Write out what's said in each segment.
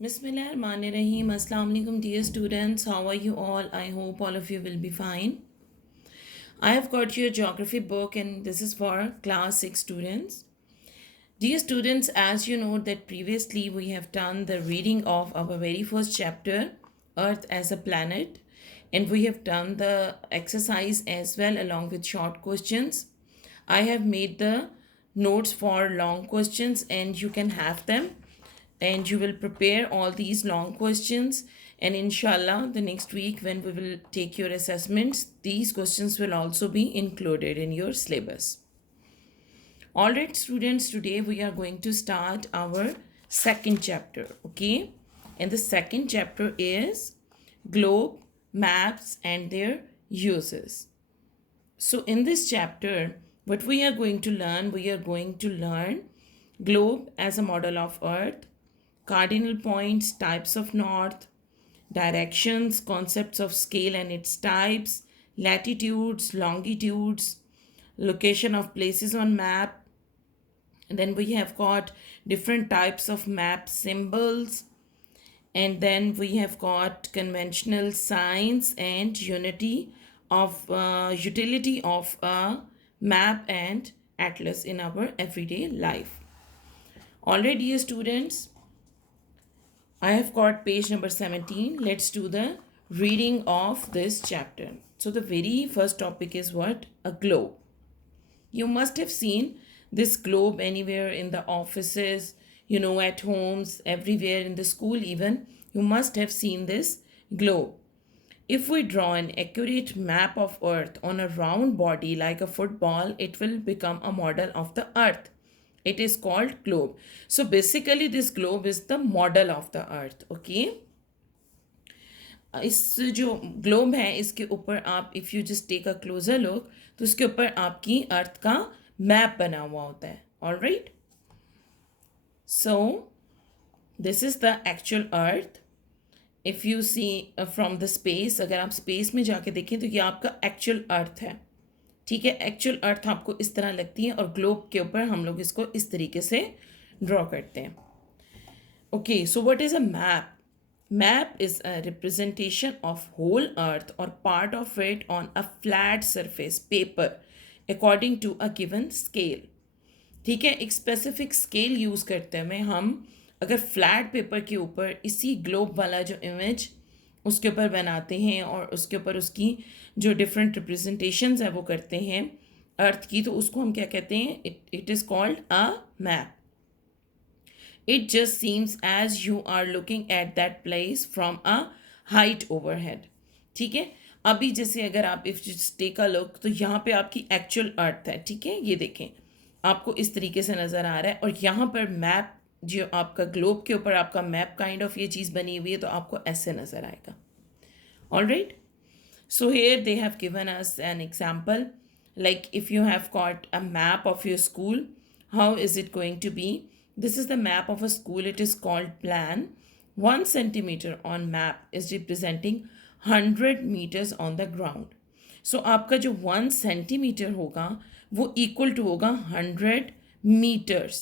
Bismillahirrahmanirrahim. Assalamu alaikum, dear students. How are you all? I hope all of you will be fine. I have got your geography book, and this is for class 6 students. Dear students, as you know that previously we have done the reading of our very first chapter, Earth as a Planet, and we have done the exercise as well along with short questions. I have made the notes for long questions and you can have them, and you will prepare all these long questions, and inshallah the next week when we will take your assessments, these questions will also be included in your syllabus. All right, students, today we are going to start our second chapter, okay? And the second chapter is globe, maps, and their uses. So, in this chapter, what we are going to learn, we are going to learn globe as a model of Earth, cardinal points, types of north, directions, concepts of scale and its types, latitudes, longitudes, location of places on map. And then we have got different types of map symbols, and then we have got conventional signs and utility of a map and atlas in our everyday life. Already, dear students, I have got page number 17. Let's do the reading of this chapter. So the very first topic is what? A globe. You must have seen this globe anywhere in the offices, at homes, everywhere in the school even. You must have seen this globe. If we draw an accurate map of Earth on a round body like a football, it will become a model of the Earth. It is called globe. So basically this globe is the model of the Earth. Okay. इस जो globe है इसके ऊपर आप if you just take a closer look तो इसके ऊपर आपकी अर्थ का मैप बना हुआ होता है. Alright, so this is the actual earth. If you see from the space, अगर आप स्पेस में जाके देखें तो ये आपका एक्चुअल अर्थ है. ठीक है, एक्चुअल अर्थ आपको इस तरह लगती है और ग्लोब के ऊपर हम लोग इसको इस तरीके से ड्रॉ करते हैं. Okay, so what is a map? Map is a representation of whole earth or part of it on a flat surface paper according to a given scale. ठीक है, एक स्पेसिफिक स्केल यूज़ करते हैं हम अगर flat paper के ऊपर इसी ग्लोब वाला जो इमेज उसके ऊपर बनाते हैं और उसके ऊपर उसकी जो डिफरेंट रिप्रेजेंटेशंस है वो करते हैं अर्थ की, तो उसको हम क्या कहते हैं? It is called a map. It just seems as you are looking at that place from a height overhead. ठीक है, अभी जैसे अगर आप इफ टेक अ लुक तो यहाँ पे आपकी एक्चुअल अर्थ है. ठीक है, ये देखें आपको इस तरीके से नज़र आ रहा है और यहाँ पर मैप जो आपका ग्लोब के ऊपर आपका मैप काइंड ऑफ ये चीज़ बनी हुई है तो आपको ऐसे नज़र आएगा. Alright, so here they have given us an example, like if you have got a map of your school, how is it going to be? This is the map of a school. It is called plan. 1 centimeter on map is representing 100 meters on the ground. So आपका जो 1 centimeter होगा वो equal to होगा 100 meters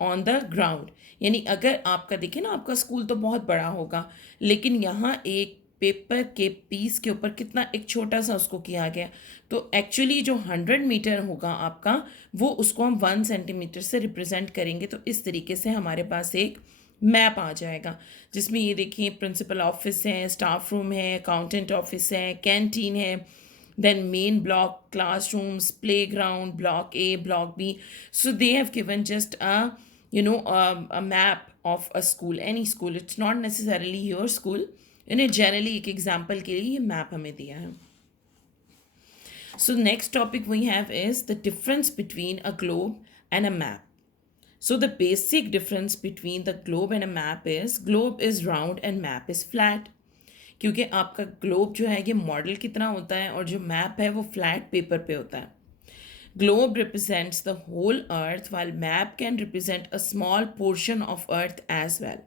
on the ground. यानी अगर आपका देखें ना, आपका स्कूल तो बहुत बड़ा होगा लेकिन यहाँ एक पेपर के पीस के ऊपर कितना एक छोटा सा उसको किया गया, तो एक्चुअली जो 100 मीटर होगा आपका वो उसको हम 1 सेंटीमीटर से रिप्रेजेंट करेंगे. तो इस तरीके से हमारे पास एक मैप आ जाएगा जिसमें ये देखिए प्रिंसिपल ऑफिस है, स्टाफ रूम है, अकाउंटेंट ऑफिस है, कैंटीन है, then main block, classrooms, playground, block A, block B. So they have given just a map of a school, any school. It's not necessarily your school. इन्हें generally एक example के लिए ये map हमें दिया है. So next topic we have is the difference between a globe and a map. So the basic difference between the globe and a map is globe is round and map is flat. क्योंकि आपका globe जो है ये model कितना होता है और जो मैप है वो फ्लैट पेपर पे होता है. Globe represents the whole earth while map can represent a small portion of earth as well.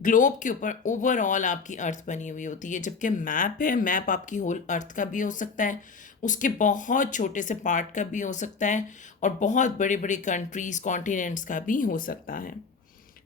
Globe के ऊपर ओवरऑल आपकी अर्थ बनी हुई होती है, जबकि मैप है, मैप आपकी होल अर्थ का भी हो सकता है, उसके बहुत छोटे से पार्ट का भी हो सकता है और बहुत बड़े बड़े कंट्रीज़ कॉन्टिनेंट्स का भी हो सकता है.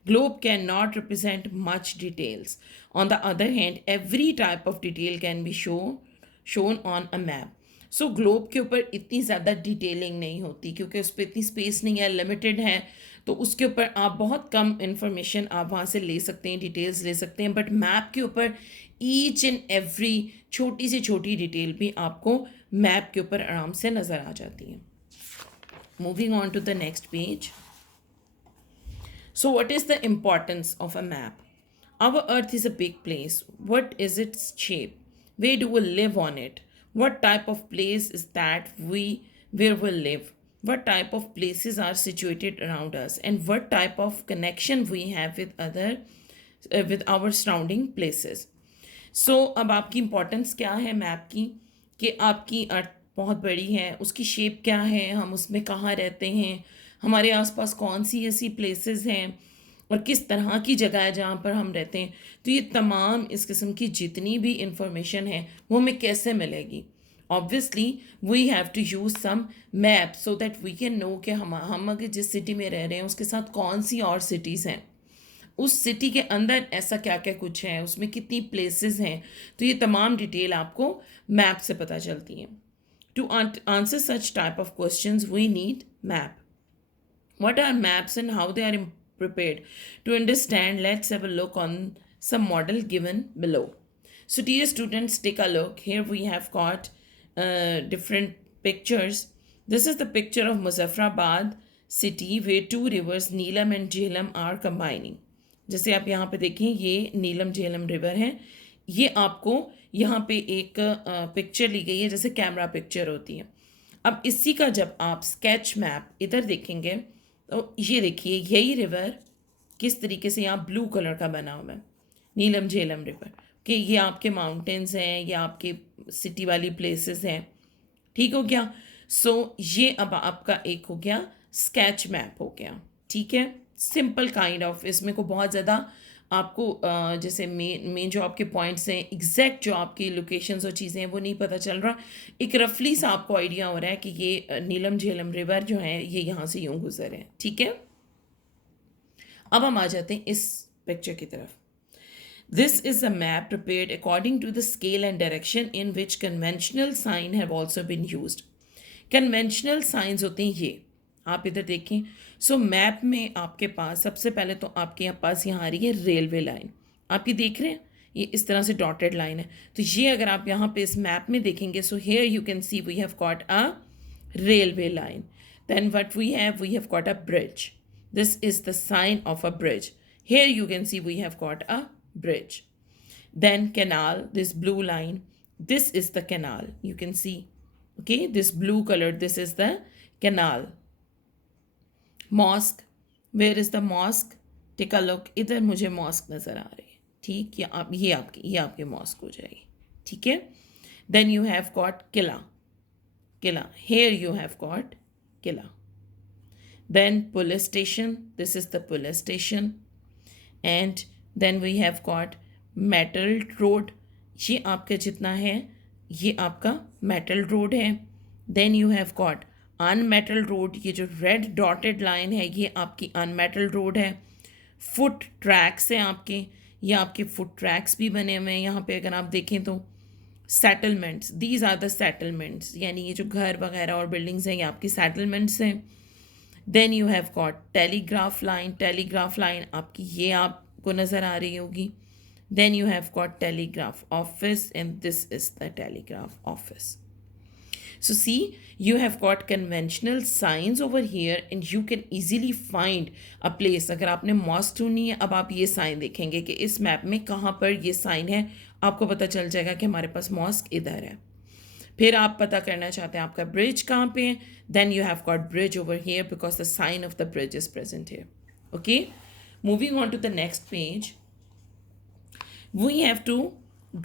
Globe cannot represent much details. On the other hand, every type of detail can be shown on a map. So globe के ऊपर इतनी ज़्यादा डिटेलिंग नहीं होती क्योंकि उस पर इतनी स्पेस नहीं है, लिमिटेड है, तो उसके ऊपर आप बहुत कम इंफॉर्मेशन आप वहाँ से ले सकते हैं, डिटेल्स ले सकते हैं. बट मैप के ऊपर ईच एंड एवरी छोटी से छोटी डिटेल भी आपको मैप के ऊपर आराम से नज़र आ जाती है. Moving on to the next page. So, what is the importance of a map? Our earth is a big place. What is its shape? Where do we live on it? What type of place is that where we live? What type of places are situated around us? And what type of connection we have with our surrounding places? So, अब आपकी importance क्या है map की, कि आपकी अर्थ बहुत बड़ी है, उसकी शेप क्या है, हम उसमें कहाँ रहते हैं, हमारे आसपास कौन सी ऐसी प्लेसेस हैं और किस तरह की जगह है जहाँ पर हम रहते हैं. तो ये तमाम इस किस्म की जितनी भी इंफॉर्मेशन है वो हमें कैसे मिलेगी? Obviously we have to use some map so that we can know कि हम अगर जिस सिटी में रह रहे हैं उसके साथ कौन सी और सिटीज़ हैं, उस सिटी के अंदर ऐसा क्या क्या कुछ है, उसमें कितनी प्लेसेस हैं. तो ये तमाम डिटेल आपको मैप से पता चलती हैं. To answer such type of questions we need map. What are maps and how they are prepared? To understand, let's have a look on some model given below. So, dear students, take a look. Here we have got different pictures. This is the picture of Muzaffarabad city where two rivers, Neelam and Jhelum, are combining. जैसे आप यहाँ पे देखें, ये नीलम Jhelum river है. ये आपको यहाँ पे एक पिक्चर ली गई है जैसे कैमरा पिक्चर होती है. अब इसी का जब आप स्केच मैप इधर देखेंगे तो ये देखिए, यही रिवर किस तरीके से यहाँ ब्लू कलर का बना हुआ है, नीलम झेलम रिवर, कि ये आपके माउंटेन्स हैं, ये आपके सिटी वाली प्लेसेस हैं. ठीक हो गया. सो ये अब आपका एक हो गया स्केच मैप हो गया. ठीक है, सिंपल काइंड ऑफ, इसमें को बहुत ज़्यादा आपको जैसे मेन जो आपके पॉइंट्स हैं, एग्जैक्ट जो आपकी लोकेशंस और चीज़ें हैं वो नहीं पता चल रहा. एक रफली सा आपको आइडिया हो रहा है कि ये नीलम झेलम रिवर जो है ये यहाँ से यूँ गुजर है. ठीक है, अब हम आ जाते हैं इस पिक्चर की तरफ. This is a map prepared according to the scale and direction in which conventional sign have also been used. Conventional signs होते हैं ये, आप इधर देखें. सो मैप में आपके पास सबसे पहले तो आपके यहाँ पास यहाँ आ रही है रेलवे लाइन. आप ये देख रहे हैं, ये इस तरह से डॉटेड लाइन है. तो ये अगर आप यहाँ पे इस मैप में देखेंगे, so here you can see we have got a railway line. Then what we have got a bridge. This is the sign of a bridge. Here you can see we have got a bridge. Then canal, this blue line, this is the canal. You can see, okay, this blue color, this is the canal. Mosque, where is the mosque? Take a look. इधर मुझे mosque नज़र आ रही है. ठीक, ये आपकी mosque हो जाएगी. ठीक है. Then you have got किला. Here you have got किला. Then police station. This is the police station. And then we have got metal road. ये आपका जितना है ये आपका मेटल रोड है. Then you have got unmetal road. ये जो रेड डॉटेड लाइन है ये आपकी अनमेटल रोड है. फुट ट्रैक्स हैं आपके, ये आपके फुट ट्रैक्स भी बने हुए हैं यहाँ पे अगर आप देखें तो. Settlements, these are the settlements, यानी ये जो घर वगैरह और बिल्डिंग्स हैं ये आपकी सेटलमेंट्स हैं. Then you have got telegraph line आपकी ये आप को नज़र आ रही होगी. Then you have got telegraph office and this is the telegraph office. So see, you have got conventional signs over here and you can easily find a place. अगर आपने मॉस्क ढूंढनी है, अब आप ये साइन देखेंगे कि इस मैप में कहाँ पर ये साइन है, आपको पता चल जाएगा कि हमारे पास मॉस्क इधर है. फिर आप पता करना चाहते हैं आपका ब्रिज कहाँ पे है, then you have got bridge over here because the sign of the bridge is present here. Okay, moving on to the next page, we have to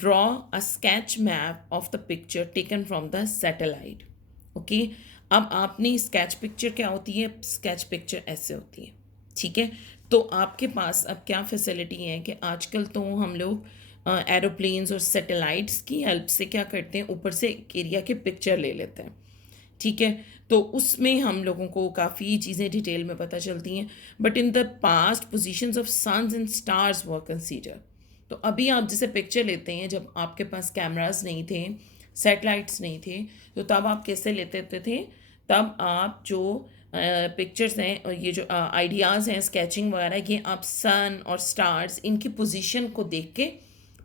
draw a sketch map of the picture taken from the satellite. Okay, अब आपने sketch picture क्या होती है, sketch picture ऐसे होती है. ठीक है, तो आपके पास अब क्या फैसिलिटी है कि आजकल तो हम लोग एरोप्लेन्स और सैटेलाइट्स की हेल्प से क्या करते हैं, ऊपर से एक एरिया के पिक्चर ले लेते हैं ठीक है, तो उसमें हम लोगों को काफ़ी चीज़ें डिटेल में पता चलती हैं. But in the past positions of suns and stars were consider. तो अभी आप जैसे पिक्चर लेते हैं, जब आपके पास कैमरास नहीं थे, सैटेलाइट्स नहीं थे, तो तब आप कैसे लेते थे? तब आप जो पिक्चर्स हैं और ये जो आइडियाज़ हैं स्केचिंग वगैरह, ये आप सन और स्टार्स इनकी पोजीशन को देख के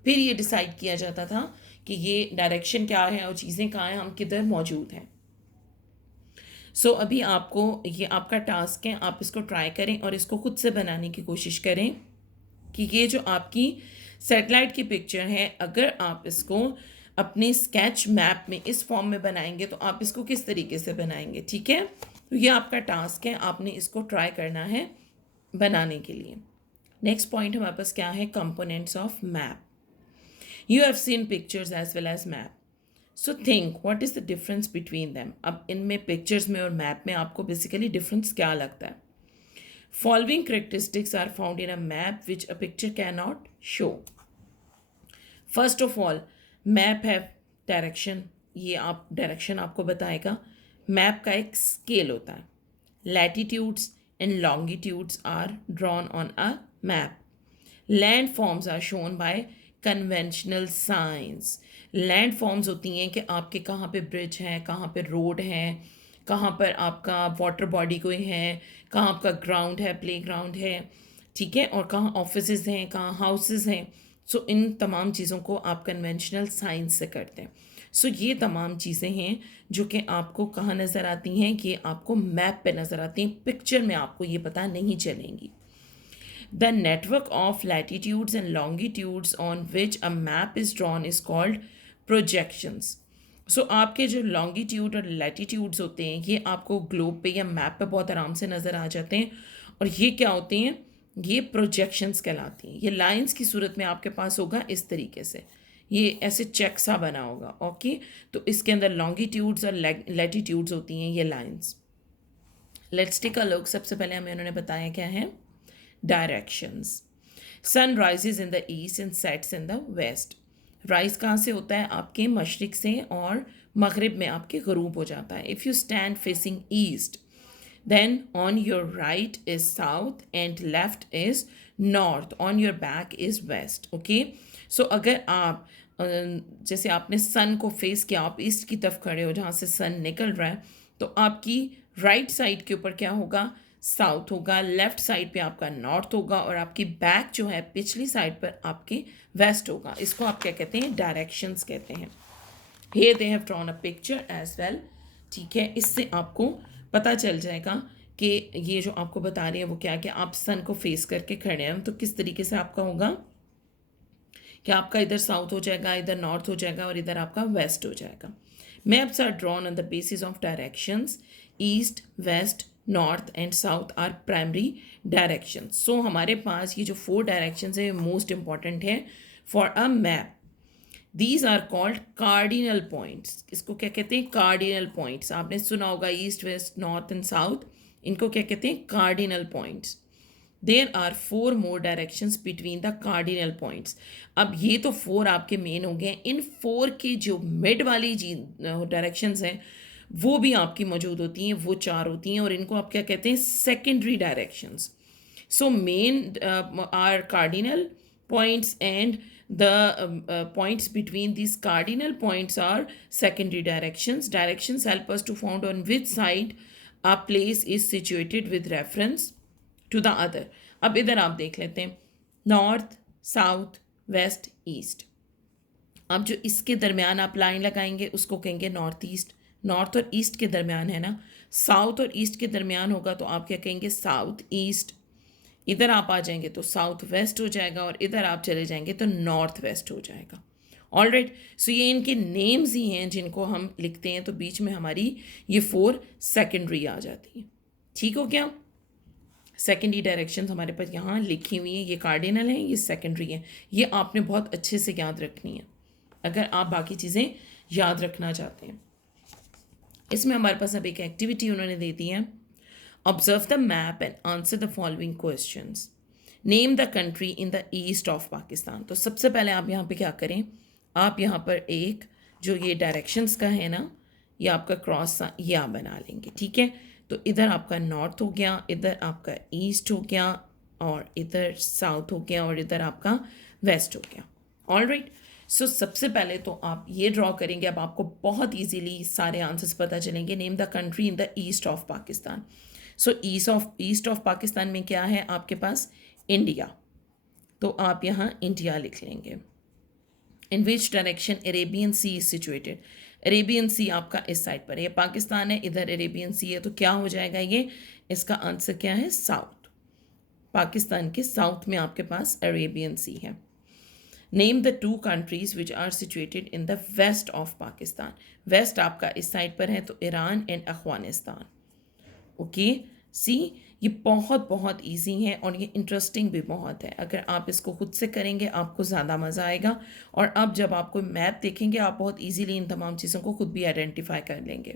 फिर ये डिसाइड किया जाता था कि ये डायरेक्शन क्या है और चीज़ें कहाँ हैं, हम किधर मौजूद हैं. सो अभी आपको ये आपका टास्क है, आप इसको ट्राई करें और इसको खुद से बनाने की कोशिश करें कि ये जो आपकी सैटेलाइट की पिक्चर है, अगर आप इसको अपने स्केच मैप में इस फॉर्म में बनाएंगे तो आप इसको किस तरीके से बनाएंगे. ठीक है, तो ये आपका टास्क है, आपने इसको ट्राई करना है बनाने के लिए. नेक्स्ट पॉइंट हमारे पास क्या है? Components of map. You have seen pictures as well as map. So think what is the difference between them. अब इनमें पिक्चर्स में और मैप में आपको बेसिकली डिफरेंस क्या लगता है? Following characteristics are found in a map which a picture cannot show. First of all, map have direction. ये आप डायरेक्शन आपको बताएगा. मैप का एक स्केल होता है. Latitudes and longitudes are drawn on a map. Landforms are shown by conventional signs. Landforms होती हैं कि आपके कहाँ पे ब्रिज है, कहाँ पे रोड है, कहाँ पर आपका वाटर बॉडी कोई है, कहाँ आपका ग्राउंड है, प्ले ग्राउंड है, ठीक है, और कहाँ ऑफिसेज हैं, कहाँ हाउसेज हैं. सो इन तमाम चीज़ों को आप कन्वेंशनल साइंस से करते हैं. सो ये तमाम चीज़ें हैं जो कि आपको कहाँ नज़र आती हैं, कि आपको मैप पे नज़र आती हैं, पिक्चर में आपको ये पता नहीं चलेंगी. The network of latitudes and longitudes on which a map is drawn is called projections. So आपके जो लॉन्गिट्यूड और लैटिट्यूड्स होते हैं, ये आपको ग्लोब पे या मैप पे बहुत आराम से नज़र आ जाते हैं. और ये क्या होते हैं? ये प्रोजेक्शंस कहलाती हैं. ये लाइंस की सूरत में आपके पास होगा इस तरीके से, ये ऐसे चेक सा बना होगा. ओके, तो इसके अंदर लॉन्गिट्यूड्स और लैटिट्यूड्स होती हैं, ये lines. Let's take a look. सबसे पहले हमें उन्होंने बताया क्या है? Directions. Sun rises in the east and sets in the west. Rise कहाँ से होता है? आपके मशरिक से, और मगरिब में आपके गरूब हो जाता है. If you stand facing east, then on your right is south and left is north, on your back is west. Okay, so अगर आप जैसे आपने सन को फेस किया, आप ईस्ट की तरफ खड़े हो जहाँ से सन निकल रहा है, तो आपकी राइट साइड के ऊपर क्या होगा? साउथ होगा. लेफ्ट साइड पे आपका नॉर्थ होगा, और आपकी बैक जो है पिछली साइड पर आपके वेस्ट होगा. इसको आप क्या कहते हैं? डायरेक्शंस कहते हैं. Here they have drawn a picture as well. ठीक है, इससे आपको पता चल जाएगा कि ये जो आपको बता रहे हैं वो क्या, कि आप सन को फेस करके खड़े हैं, तो किस तरीके से आपका होगा कि आपका इधर साउथ हो जाएगा, इधर नॉर्थ हो जाएगा, और इधर आपका वेस्ट हो जाएगा. Maps are drawn on the basis of directions. East, west, north and south are primary direction. So हमारे पास ये जो 4 डायरेक्शन है मोस्ट इंपॉर्टेंट है for a map. These are called cardinal points. इसको क्या कहते हैं? Cardinal points. आपने सुना होगा east, west, north and south. इनको क्या कहते हैं? Cardinal points. There are 4 more directions between the cardinal points. अब ये तो 4 आपके मेन हो गए. इन 4 की जो मिड वाली डायरेक्शंस हैं वो भी आपकी मौजूद होती हैं, वो 4 होती हैं, और इनको आप क्या कहते हैं? Secondary directions. So main are cardinal points, and the points between these cardinal points are secondary directions. Directions help us to find on which side a place is situated with reference to the other. अब इधर आप देख लेते हैं, north, south, waste, east. अब जो इसके दरमियान आप लाइन लगाएंगे उसको कहेंगे नॉर्थ ईस्ट. नॉर्थ और ईस्ट के दरमियान है ना. साउथ और ईस्ट के दरमियान होगा तो आप क्या कहेंगे? South east. इधर आप आ जाएंगे तो साउथ वेस्ट हो जाएगा, और इधर आप चले जाएंगे तो नॉर्थ वेस्ट हो जाएगा. ऑलराइट, सो ये इनके नेम्स ही हैं जिनको हम लिखते हैं, तो बीच में हमारी ये 4 सेकेंडरी आ जाती है. ठीक हो गया? सेकेंडरी डायरेक्शन हमारे पास यहाँ लिखी हुई हैं, ये कार्डिनल हैं, ये सेकेंडरी हैं. ये आपने बहुत अच्छे से याद रखनी है अगर आप बाकी चीज़ें याद रखना चाहते हैं. इसमें हमारे पास अब एक एक्टिविटी उन्होंने दे दी है. Observe the map and answer the following questions. Name the country in the east of Pakistan. तो सबसे पहले आप यहाँ पे क्या करें? आप यहाँ पर एक जो ये डायरेक्शंस का है ना, ये आपका क्रॉस या बना लेंगे, ठीक है। तो इधर आपका नॉर्थ हो गया, इधर आपका ईस्ट हो गया, और इधर साउथ हो गया, और इधर आपका वेस्ट हो गया। ऑल राइट, सो सबसे पहले तो आप ये ड्रॉ करेंगे। अब आपको बहुत इजीली सारे आंसर्स पता चलेंगे। Name the country in the east of Pakistan. So east of Pakistan में क्या है आपके पास? इंडिया। तो आप यहाँ इंडिया लिख लेंगे। In which direction Arabian sea is situated? Arabian sea आपका इस साइड पर है, ये पाकिस्तान है, इधर अरेबियन सी है, तो क्या हो जाएगा ये? इसका आंसर क्या है? साउथ। पाकिस्तान के साउथ में आपके पास अरेबियन सी है। Name the two countries which are situated in the west of Pakistan. West आपका इस साइड पर है, तो Iran and Afghanistan. Okay, see ये बहुत बहुत इजी है और ये इंटरेस्टिंग भी बहुत है। अगर आप इसको खुद से करेंगे आपको ज़्यादा मज़ा आएगा, और अब जब आप कोई मैप देखेंगे आप बहुत इजीली इन तमाम चीज़ों को खुद भी आइडेंटिफाई कर लेंगे।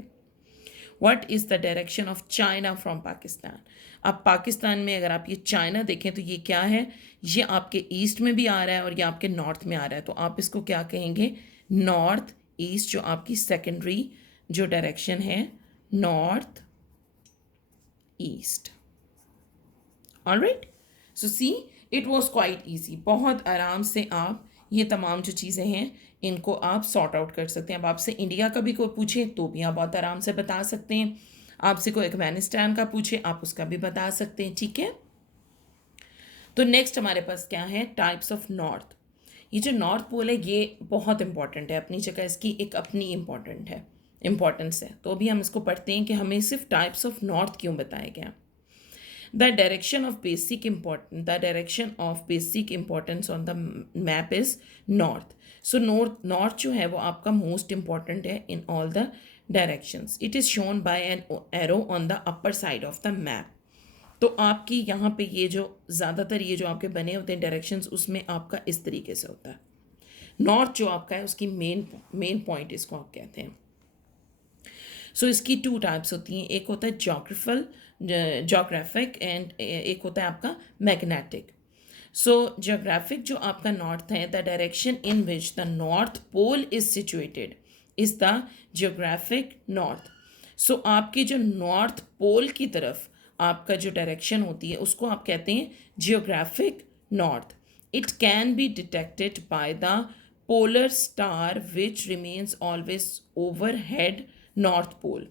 What is the direction of China from Pakistan? अब पाकिस्तान में अगर आप ये चाइना देखें तो ये क्या है? ये आपके ईस्ट में भी आ रहा है और ये आपके नॉर्थ में आ रहा है, तो आप इसको क्या कहेंगे? नॉर्थ ईस्ट, जो आपकी सेकेंडरी जो डायरेक्शन है, north east. Alright, so see it was quite easy. बहुत आराम से आप ये तमाम जो चीज़ें हैं इनको आप सॉर्ट आउट कर सकते हैं। अब आपसे इंडिया का भी कोई पूछे तो भी आप बहुत आराम से बता सकते हैं। आपसे कोई अफगानिस्तान का पूछे आप उसका भी बता सकते हैं, ठीक है। तो नेक्स्ट हमारे पास क्या है? Types of north. ये जो नॉर्थ पोल है ये बहुत इंपॉर्टेंट है, अपनी जगह इसकी एक अपनी इम्पॉर्टेंस है। तो अभी हम इसको पढ़ते हैं कि हमें सिर्फ टाइप्स ऑफ नॉर्थ क्यों बताया गया। The direction of basic importance on the map is north. So north जो है वो आपका most important है in all the directions. It is shown by an arrow on the upper side of the map. तो आपकी यहाँ पे ये जो ज़्यादातर ये जो आपके बने होते हैं डायरेक्शंस, उसमें आपका इस तरीके से होता है। नॉर्थ जो आपका है उसकी मेन पॉइंट इसको आप कहते हैं। सो इसकी टू टाइप्स होती हैं, एक होता है जोग्राफिक एंड एक होता है आपका मैग्नेटिक। सो जोग्राफिक जो आपका नॉर्थ है, the direction in which the north pole is situated is the geographic north. So आपकी जो नॉर्थ पोल की तरफ आपका जो डायरेक्शन होती है उसको आप कहते हैं geographic north. It can be detected by the polar star which remains always overhead north pole.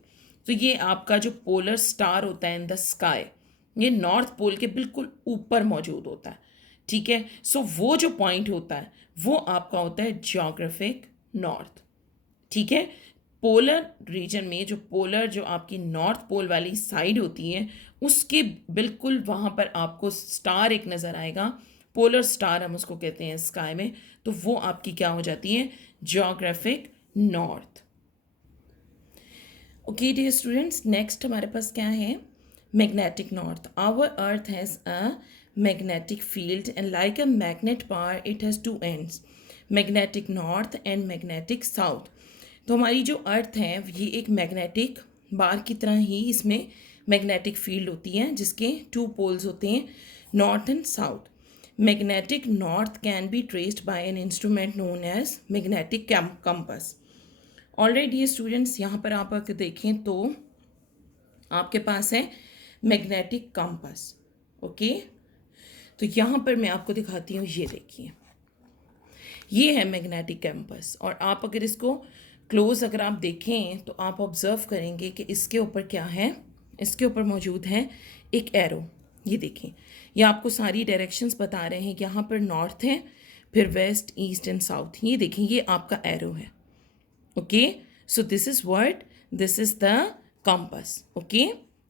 तो ये आपका जो पोलर स्टार होता है इन द स्काई, ये नॉर्थ पोल के बिल्कुल ऊपर मौजूद होता है, ठीक है। सो वो जो पॉइंट होता है वो आपका होता है जियोग्राफिक नॉर्थ, ठीक है। पोलर रीजन में जो आपकी नॉर्थ पोल वाली साइड होती है उसके बिल्कुल वहाँ पर आपको स्टार एक नज़र आएगा, पोलर स्टार हम उसको कहते हैं स्काई में, तो वो आपकी क्या हो जाती है? Geographic north. Okay dear students, next हमारे पास क्या है? Magnetic north. Our earth has a magnetic field and like a magnet bar it has two ends, magnetic north and magnetic south. तो हमारी जो अर्थ है ये एक मैग्नेटिक बार की तरह ही इसमें मैग्नेटिक फील्ड होती है जिसके टू पोल्स होते हैं, north and south. Magnetic north can be traced by an instrument known as magnetic compass. Already students यहाँ पर आप अगर देखें तो आपके पास है मैग्नेटिक कंपास, ओके। तो यहाँ पर मैं आपको दिखाती हूँ, ये देखिए ये है मैग्नेटिक कंपास, और आप अगर इसको क्लोज अगर आप देखें तो आप ऑब्जर्व करेंगे कि इसके ऊपर क्या है? इसके ऊपर मौजूद है एक एरो। ये देखें, ये आपको सारी डायरेक्शंस बता रहे हैं। यहाँ पर नॉर्थ है, फिर वेस्ट, ईस्ट एंड साउथ। ये देखें, ये आपका एरो है, okay. So this is what, this is the compass, okay.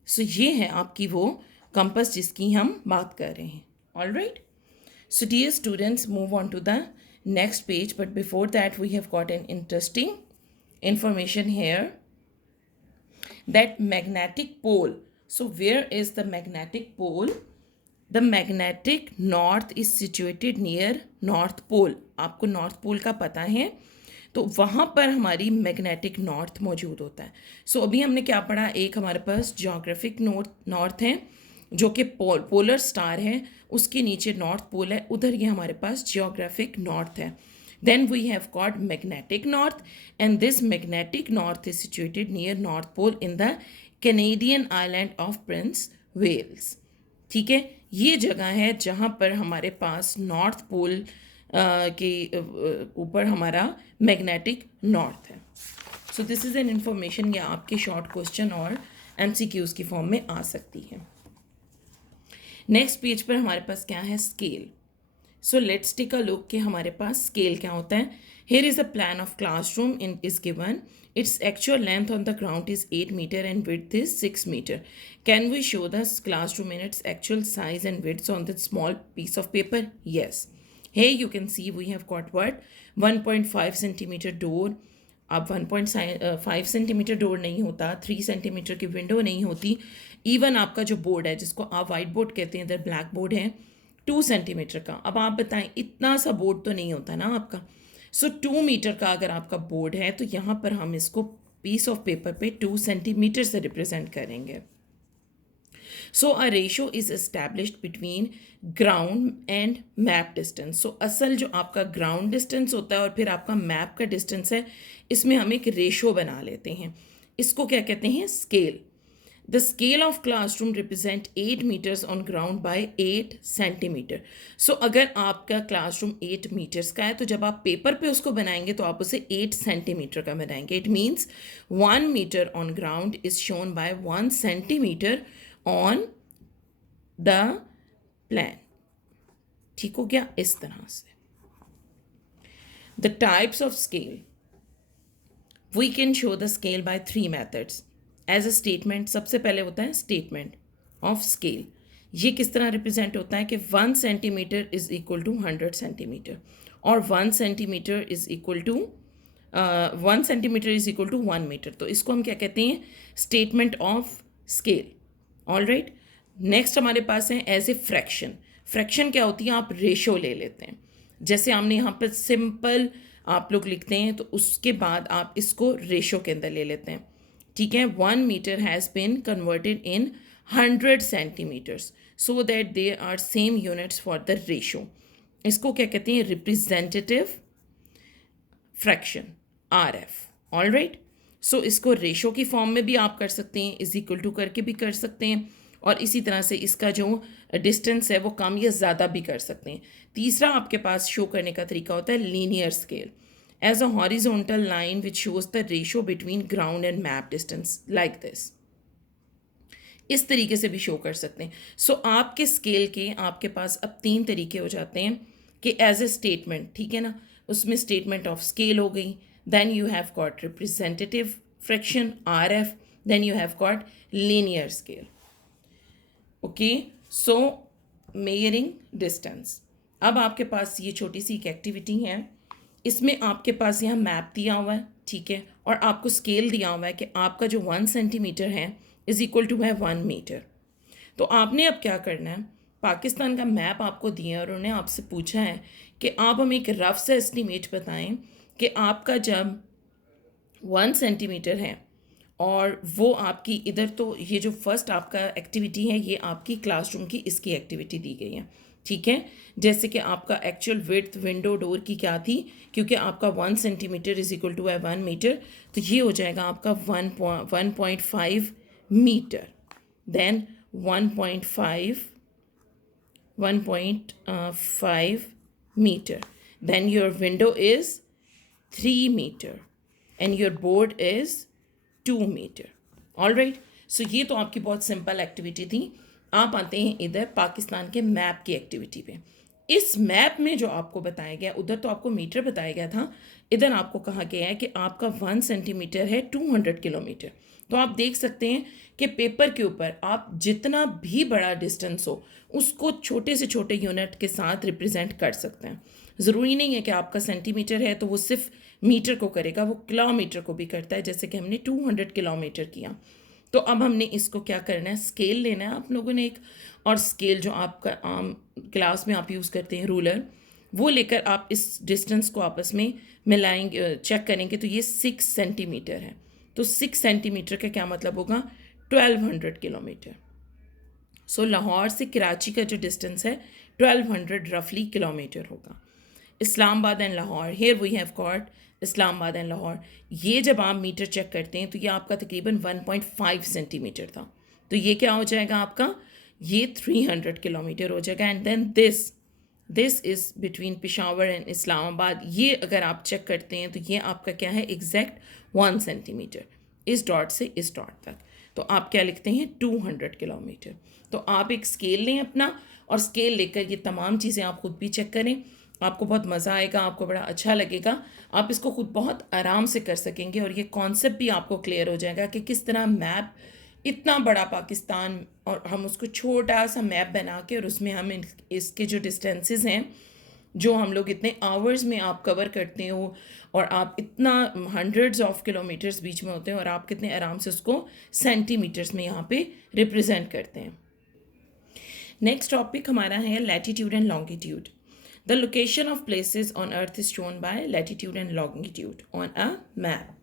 So ये है आपकी वो कंपास जिसकी हम बात कर रहे हैं। All right, so dear students, move on to the next page, but before that we have got an interesting information here, that magnetic pole. So where is the magnetic pole? The magnetic north is situated near north pole. आपको north pole का पता है, तो वहाँ पर हमारी magnetic north मौजूद होता है। सो अभी हमने क्या पढ़ा? एक हमारे पास जियोग्राफिक नॉर्थ है जो कि पोलर स्टार है, उसके नीचे नॉर्थ पोल है, उधर ये हमारे पास जियोग्राफिक नॉर्थ है। Then we have got magnetic north, and this magnetic north is situated near North Pole in the Canadian island of Prince Wales. ठीक है, ये जगह है जहाँ पर हमारे पास नॉर्थ पोल के ऊपर हमारा मैग्नेटिक नॉर्थ है. सो दिस इज़ एन इंफॉर्मेशन, या आपके शॉर्ट क्वेश्चन और MCQs की फॉर्म में आ सकती है. नेक्स्ट पेज पर हमारे पास क्या है, scale. So let's take a look कि हमारे पास स्केल क्या होता है. Here is a plan of classroom in is given. Its actual length on the ground is 8 meter and width is 6 meter. Can we show the classroom in its actual size and width on the small piece of paper? Yes. Here you can see we have got what? 1.5 centimeter door. अब 1.5 centimetre door नहीं होता, 3 centimetre की window नहीं होती. Even आपका जो board है, जिसको आप वाइट बोर्ड कहते हैं, इधर ब्लैक बोर्ड है, 2 सेंटीमीटर का. अब आप बताएं, इतना सा बोर्ड तो नहीं होता ना आपका. सो 2 मीटर का अगर आपका बोर्ड है तो यहाँ पर हम इसको पीस ऑफ पेपर पे 2 सेंटीमीटर से रिप्रेजेंट करेंगे. So a ratio is established between ground and map distance. So असल जो आपका ग्राउंड डिस्टेंस होता है और फिर आपका मैप का डिस्टेंस है, इसमें हम एक रेशो बना लेते हैं. इसको क्या कहते हैं, scale. The scale of classroom represent 8 meters on ground by 8 centimeter. So अगर आपका क्लासरूम 8 मीटर्स का है तो जब आप पेपर पे उसको बनाएंगे तो आप उसे 8 सेंटीमीटर का बनाएंगे. It means 1 metre on ground is shown by 1 centimetre on the plan. ठीक हो गया, इस तरह से. The types of scale, we can show the scale by 3 methods. As a statement, सबसे पहले होता है स्टेटमेंट ऑफ स्केल. ये किस तरह रिप्रेजेंट होता है कि 1 centimetre is equal to 100 centimetre, और 1 centimetre is equal to 1 centimetre is equal to 1 metre. तो इसको हम क्या कहते हैं, statement of scale. All right. Next हमारे पास है एज ए फ्रैक्शन. फ्रैक्शन क्या होती है, आप रेशो ले लेते हैं. जैसे हमने यहाँ पर सिंपल आप लोग लिखते हैं तो उसके बाद आप इसको रेशो के अंदर ले लेते हैं. ठीक है, 1 metre has been converted in 100 centimetres so that they are same units for the ratio. इसको क्या कहते हैं, representative fraction, RF. All right. So इसको रेशो की फॉर्म में भी आप कर सकते हैं, इज इक्वल टू करके भी कर सकते हैं, और इसी तरह से इसका जो डिस्टेंस है वो कम या ज़्यादा भी कर सकते हैं. तीसरा आपके पास शो करने का तरीका होता है linear scale. As a horizontal line which shows the ratio between ground and map distance like this. इस तरीके से भी शो कर सकते हैं. सो आपके स्केल के आपके पास अब 3 तरीके हो जाते हैं कि एज ए स्टेटमेंट, ठीक है ना, उसमें स्टेटमेंट ऑफ स्केल हो गई. Then you have got representative fraction, RF. Then you have got linear scale. Okay, so measuring distance. अब आपके पास ये छोटी सी एक एक्टिविटी है. इसमें आपके पास यहाँ मैप दिया हुआ है, ठीक है, और आपको स्केल दिया हुआ है कि आपका जो 1 सेंटीमीटर है इज इक्वल टू है 1 मीटर. तो आपने अब क्या करना है, पाकिस्तान का मैप आपको दिया है और उन्होंने आपसे पूछा है कि आप हमें एक रफ सा एस्टीमेट बताएं कि आपका जब 1 सेंटीमीटर है और वो आपकी इधर, तो ये जो फर्स्ट आपका एक्टिविटी है ये आपकी क्लासरूम की इसकी एक्टिविटी दी गई है. ठीक है, जैसे कि आपका एक्चुअल विड्थ विंडो डोर की क्या थी, क्योंकि आपका 1 सेंटीमीटर इज इक्वल टू है 1 मीटर, तो ये हो जाएगा आपका 1.5 metre. Then 1.5 metre. Then your window is 3 metre and your board is 2 metre. All right. So ये तो आपकी बहुत सिंपल एक्टिविटी थी. आप आते हैं इधर पाकिस्तान के मैप की एक्टिविटी पे. इस मैप में जो आपको बताया गया, उधर तो आपको मीटर बताया गया था, इधर आपको कहा गया है कि आपका 1 सेंटीमीटर है 200 किलोमीटर. तो आप देख सकते हैं कि पेपर के ऊपर आप जितना भी बड़ा डिस्टेंस हो उसको छोटे से छोटे यूनिट के साथ रिप्रेजेंट कर सकते हैं. ज़रूरी नहीं है कि आपका सेंटीमीटर है तो वो सिर्फ मीटर को करेगा, वो किलोमीटर को भी करता है, जैसे कि हमने 200 किलोमीटर किया. तो अब हमने इसको क्या करना है, स्केल लेना है आप लोगों ने एक, और स्केल जो आपका आम क्लास में आप यूज़ करते हैं रूलर, वो लेकर आप इस डिस्टेंस को आपस में मिलाएंगे, चेक करेंगे तो ये 6 सेंटीमीटर है. तो 6 सेंटीमीटर का क्या मतलब होगा, 1200 किलोमीटर. सो लाहौर से कराची का जो डिस्टेंस है 1200 रफली किलोमीटर होगा. Islamabad and Lahore, here we have got Islamabad and Lahore. ये जब आप मीटर चेक करते हैं तो ये आपका तकरीबन 1.5 सेंटीमीटर था, तो ये क्या हो जाएगा आपका, ये 300 किलोमीटर हो जाएगा। And then this is between Peshawar and Islamabad, ये अगर आप चेक करते हैं तो ये आपका क्या है, एग्जैक्ट 1 सेंटीमीटर इस डॉट से इस डॉट तक। तो आप क्या लिखते हैं, 200 किलोमीटर। तो आप एक स्केल लें अपना, और स्केल लेकर ये तमाम चीज़ें आप खुद भी चेक करें, आपको बहुत मज़ा आएगा, आपको बड़ा अच्छा लगेगा, आप इसको खुद बहुत आराम से कर सकेंगे, और ये कॉन्सेप्ट भी आपको क्लियर हो जाएगा कि किस तरह मैप, इतना बड़ा पाकिस्तान और हम उसको छोटा सा मैप बना के, और उसमें हम इसके जो डिस्टेंसेस हैं जो हम लोग इतने आवर्स में आप कवर करते हो, और आप इतना हंड्रेड्स ऑफ किलोमीटर्स बीच में होते हैं, और आप कितने आराम से उसको सेंटीमीटर्स में यहाँ पे रिप्रेजेंट करते हैं। नेक्स्ट टॉपिक हमारा है latitude and longitude. The location of places on earth is shown bye latitude and longitude on a map.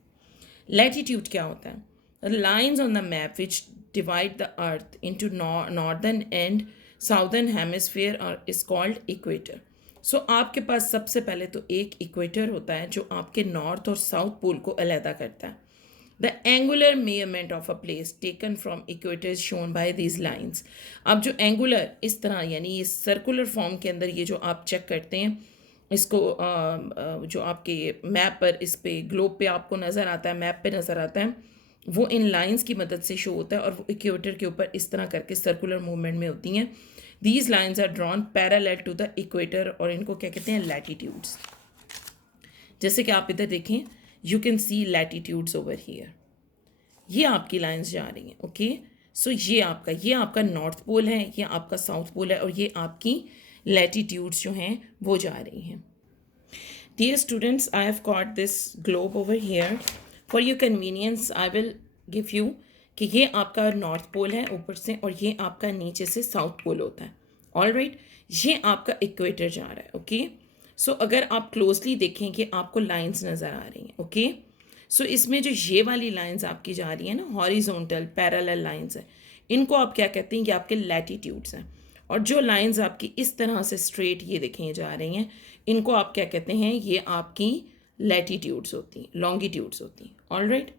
Latitude क्या होता है, the lines on the map which divide the earth into northern and southern hemisphere is called equator. So आपके पास सबसे पहले तो एक equator होता है जो आपके नॉर्थ और साउथ पोल को अलहदा करता है। The angular measurement of a place taken from equator is shown bye these lines. अब जो एंगुलर इस तरह यानी इस सर्कुलर फॉर्म के अंदर ये जो आप चेक करते हैं, इसको जो आपके मैप पर, इस पे ग्लोब पे आपको नज़र आता है, मैप पे नज़र आता है, वो इन लाइंस की मदद से शो होता है, और वो इक्वेटर के ऊपर इस तरह करके सर्कुलर मूवमेंट में होती हैं। These lines are drawn parallel to the equator, और इनको क्या कहते हैं, लैटिट्यूड्स। जैसे कि आप इधर देखें, you can C latitudes over here, ये आपकी लाइंस जा रही हैं। ओके, सो ये आपका नॉर्थ पोल है, ये आपका साउथ पोल है, और ये आपकी लैटिट्यूड्स जो हैं वो जा रही हैं। Dear students, I have got this globe over here for your convenience. I will give you कि ये आपका नॉर्थ पोल है ऊपर से, और ये आपका नीचे से साउथ पोल होता है। ऑल राइट, ये आपका इक्वेटर जा रहा है। ओके, सो अगर आप क्लोजली देखेंगे आपको लाइंस नज़र आ रही हैं। ओके, सो इसमें जो ये वाली लाइंस आपकी जा रही है ना, हॉरिजॉन्टल पैरेलल लाइंस है, इनको आप क्या कहते हैं, ये आपके लैटिट्यूड्स हैं। और जो लाइंस आपकी इस तरह से स्ट्रेट ये देखें जा रही हैं, इनको आप क्या कहते हैं, ये आपकी लैटिट्यूड्स होती हैं, लॉन्गिट्यूड्स होती हैं। ऑल राइट,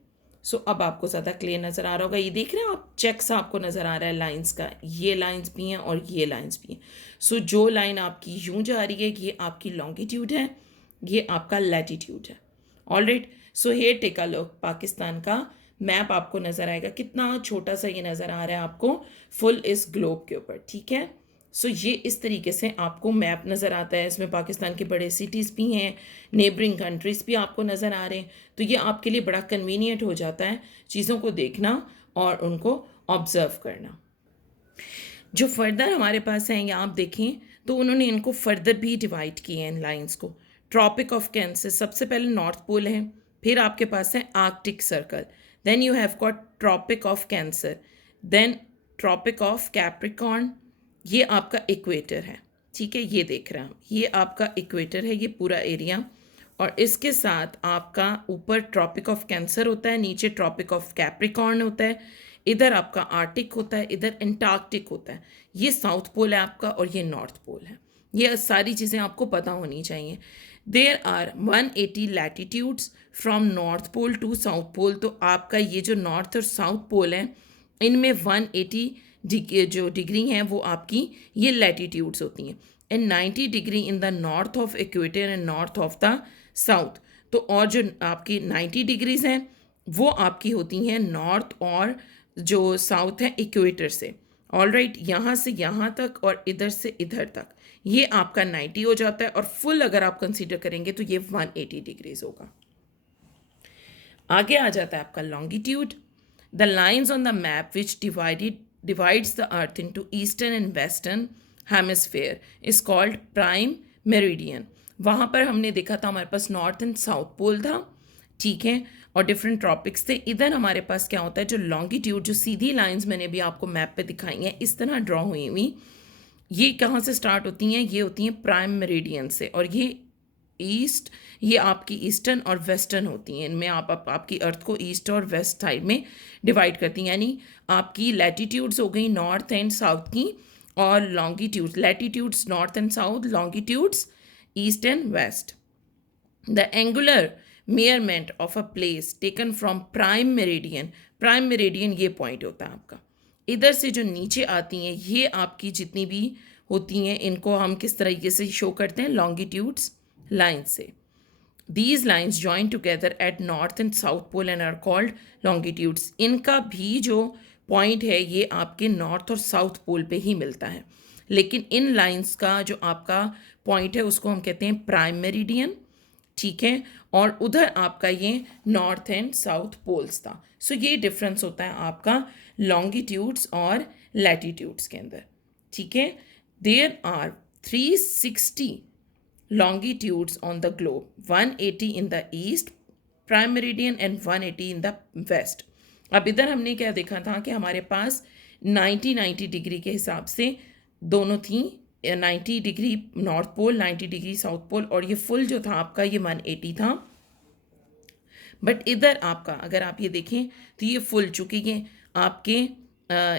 सो अब आपको ज़्यादा क्लियर नज़र आ रहा होगा। ये देख रहे हैं आप, चेक्स आपको नज़र आ रहा है लाइंस का, ये लाइंस भी हैं और ये लाइंस भी हैं। सो जो लाइन आपकी यूँ जा रही है, ये आपकी लॉन्गिट्यूड है, ये आपका लैटिट्यूड है। All right, so here take a look, Pakistan का मैप आपको नज़र आएगा, कितना छोटा सा ये नज़र आ रहा है आपको फुल इस ग्लोब के ऊपर। ठीक है, सो ये इस तरीके से आपको मैप नज़र आता है। इसमें पाकिस्तान के बड़े सिटीज़ भी हैं, नेबरिंग कंट्रीज़ भी आपको नज़र आ रहे हैं, तो ये आपके लिए बड़ा कन्वीनियंट हो जाता है चीज़ों को देखना और उनको ऑब्ज़र्व करना। जो फर्दर हमारे पास हैं, या आप देखें तो उन्होंने इनको फर्दर भी डिवाइड किए हैं इन लाइन्स को। ट्रॉपिक ऑफ कैंसर सबसे पहले नॉर्थ पोल है, फिर आपके पास है Arctic Circle, then you have got Tropic of Cancer, then Tropic of Capricorn, ये आपका इक्वेटर है। ठीक है, ये देख रहे हैं हम, ये आपका इक्वेटर है, ये पूरा एरिया, और इसके साथ आपका ऊपर ट्रॉपिक ऑफ कैंसर होता है, नीचे ट्रॉपिक ऑफ कैप्रिकॉर्न होता है, इधर आपका आर्टिक होता है, इधर एंटार्क्टिक होता है। ये साउथ पोल है आपका, और ये नॉर्थ पोल है। ये सारी चीज़ें आपको पता होनी चाहिए। There are 180 latitudes from north pole to south pole. तो आपका ये जो नॉर्थ और साउथ पोल है, इनमें 180 जो डिग्री हैं वो आपकी ये लैटिट्यूड्स होती हैं, and 90 degree in the north of equator and north of the south. तो और जो आपकी 90 डिग्रीज़ हैं वो आपकी होती हैं नॉर्थ और जो साउथ है इक्वेटर से। ऑल राइट, यहाँ से यहाँ तक और इधर से इधर तक ये आपका 90 हो जाता है, और फुल अगर आप कंसीडर करेंगे तो ये 180 डिग्रीज होगा। आगे आ जाता है आपका longitude. The lines on the map which divides the earth into eastern and western hemisphere is called prime meridian। वहाँ पर हमने देखा था हमारे पास नॉर्थ एंड साउथ पोल था, ठीक है, और डिफरेंट ट्रॉपिक्स थे। इधर हमारे पास क्या होता है, जो लॉन्गिट्यूड, जो सीधी लाइंस मैंने भी आपको मैप पे दिखाई हैं इस तरह ड्रॉ हुई हुई, ये कहाँ से स्टार्ट होती हैं, ये होती हैं प्राइम मेरिडियन से, और ये ईस्ट, ये आपकी ईस्टर्न और वेस्टर्न होती हैं। इनमें आप आपकी अर्थ को ईस्ट और वेस्ट साइड में डिवाइड करती हैं, यानी आपकी लैटिट्यूड्स हो गई नॉर्थ एंड साउथ की, और longitudes, latitudes north and south, longitudes east and west. The angular measurement of a place taken from prime meridian. Prime meridian ये पॉइंट होता है आपका. इधर से जो नीचे आती हैं ये आपकी जितनी भी होती हैं इनको हम किस तरीके से शो करते हैं, लॉन्गिट्यूड्स लाइन से. These lines join together at north and south pole and are called longitudes. इनका भी जो पॉइंट है ये आपके नॉर्थ और साउथ पोल पे ही मिलता है, लेकिन इन लाइंस का जो आपका पॉइंट है उसको हम कहते हैं प्राइम मेरिडियन. ठीक है, और उधर आपका ये नॉर्थ एंड साउथ पोल्स था. सो ये डिफरेंस होता है आपका लॉन्गिट्यूड्स और लैटिट्यूड्स के अंदर. ठीक है, there are 360 longitudes on the globe, 180 in the east prime meridian and 180 in the west. अब इधर हमने क्या देखा था कि हमारे पास 90 डिग्री के हिसाब से दोनों थी, 90 degree north pole, 90 degree south pole, और ये फुल जो था आपका ये 180 था. बट इधर आपका अगर आप ये देखें तो ये फुल, चूँकि ये आपके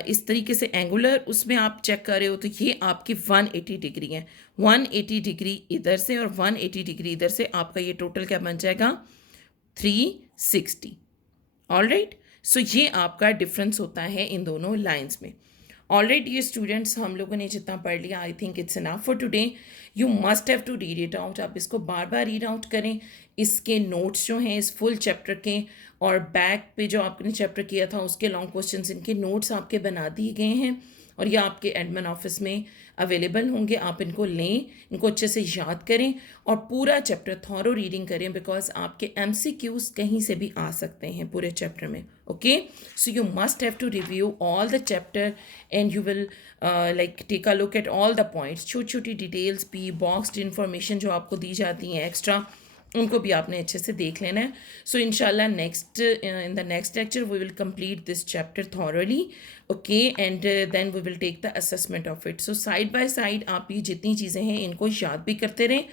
इस तरीके से एंगुलर उसमें आप चेक कर रहे हो तो ये आपकी 180 डिग्री है. 180 डिग्री इधर से और 180 डिग्री इधर से, आपका ये टोटल क्या बन जाएगा, 360. ऑलराइट, सो ये आपका डिफरेंस होता है इन दोनों लाइंस में. ऑलराइट ये स्टूडेंट्स, हम लोगों ने जितना पढ़ लिया I think it's enough for today. You must have to read it out. आप इसको बार बार रीड आउट करें. इसके नोट्स जो हैं इस फुल चैप्टर के और बैक पे जो आपने चैप्टर किया था उसके लॉन्ग क्वेश्चंस, इनके नोट्स आपके बना दिए गए हैं और ये आपके एडमिन ऑफिस में अवेलेबल होंगे. आप इनको लें, इनको अच्छे से याद करें और पूरा चैप्टर थॉरो रीडिंग करें, बिकॉज आपके MCQs कहीं से भी आ सकते हैं पूरे चैप्टर में. Okay, so you must have to review all the chapter and you will like take a look at all the points. छोटी छोटी डिटेल्स भी, बॉक्स्ड इन्फॉर्मेशन जो आपको दी जाती हैं एक्स्ट्रा, उनको भी आपने अच्छे से देख लेना है. सो इंशाल्लाह next in the next lecture we will complete this chapter thoroughly. Okay, and then we will take the assessment of it. So side by side आप ये जितनी चीज़ें हैं इनको याद भी करते रहें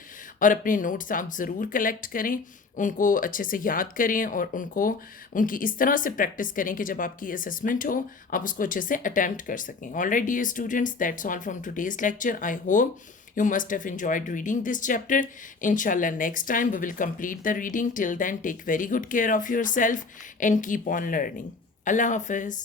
और अपने नोट्स आप ज़रूर कलेक्ट करें, उनको अच्छे से याद करें और उनको उनकी इस तरह से प्रैक्टिस करें कि जब आपकी असेसमेंट हो आप उसको अच्छे से अटैम्प्ट कर सकें. Alright dear students, that's all from today's lecture. I hope you must have enjoyed reading this chapter. Inshallah, next time we will complete the reading. Till then, take very good care of yourself and keep on learning. Allah Hafiz.